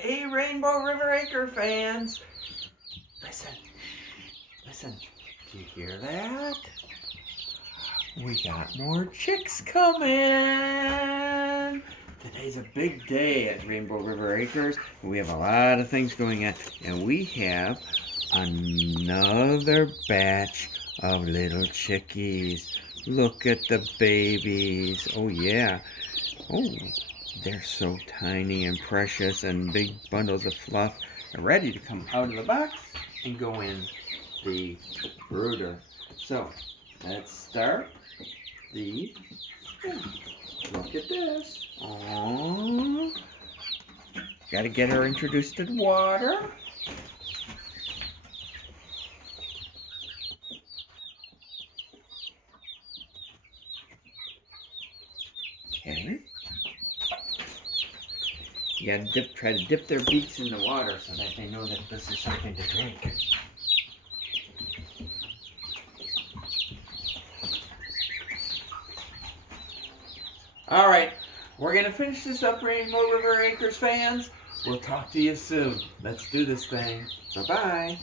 Hey, Rainbow River Acre fans. Listen, listen. Do you hear that? We got more chicks coming. Today's a big day at Rainbow River Acres. We have a lot of things going on. And we have another batch of little chickies. Look at the babies. Oh, yeah. Oh, they're so tiny and precious and big bundles of fluff. They're ready to come out of the box and go in the brooder. So, let's start the... Look at this. Aww. Gotta get her introduced to the water. Okay. You gotta try to dip their beaks in the water so that they know that this is something to drink. All right, we're gonna finish this up, Rainbow River Acres fans. We'll talk to you soon. Let's do this thing. Bye-bye.